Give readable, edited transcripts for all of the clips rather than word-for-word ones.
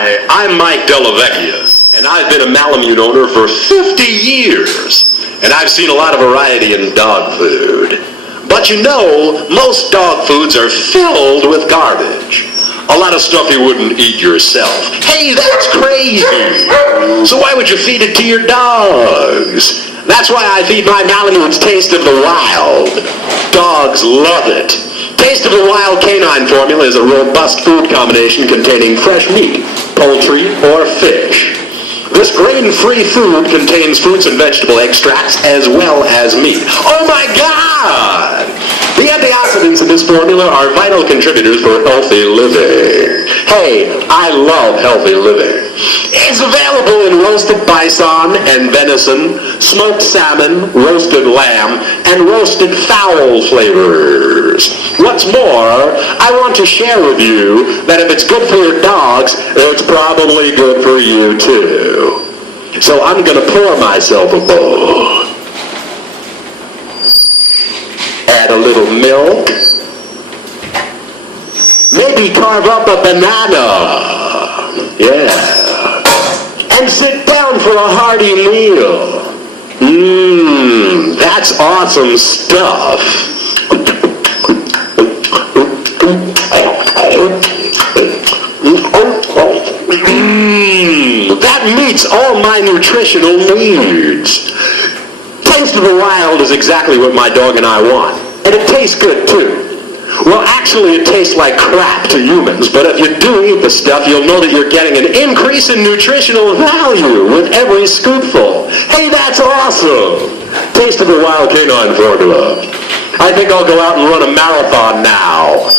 Hi, I'm Mike Delavecchia, and I've been a Malamute owner for 50 years, and I've seen a lot of variety in dog food. But you know, most dog foods are filled with garbage. A lot of stuff you wouldn't eat yourself. Hey, that's crazy! So why would you feed it to your dogs? That's why I feed my Malamutes Taste of the Wild. Dogs love it. Taste of the Wild Canine Formula is a robust food combination containing fresh meat, poultry, or fish. This grain-free food contains fruits and vegetable extracts as well as meat. Oh my God! The antioxidants in this formula are vital contributors for healthy living. Hey, I love healthy living. It's available in roasted bison and venison, smoked salmon, roasted lamb, and roasted fowl flavors. What's more, I want to share with you that if it's good for your dogs, it's probably good for you too. So I'm going to pour myself a bowl. Add a little milk. Maybe carve up a banana. Yeah. And sit down for a hearty meal. That's awesome stuff. That meets all my nutritional needs. Taste of the Wild is exactly what my dog and I want. And it tastes good too. Well, actually it tastes like crap to humans, but if you do eat the stuff, you'll know that you're getting an increase in nutritional value with every scoopful. Hey, that's awesome! Taste of the Wild Canine Formula. I think I'll go out and run a marathon now.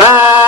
Oh,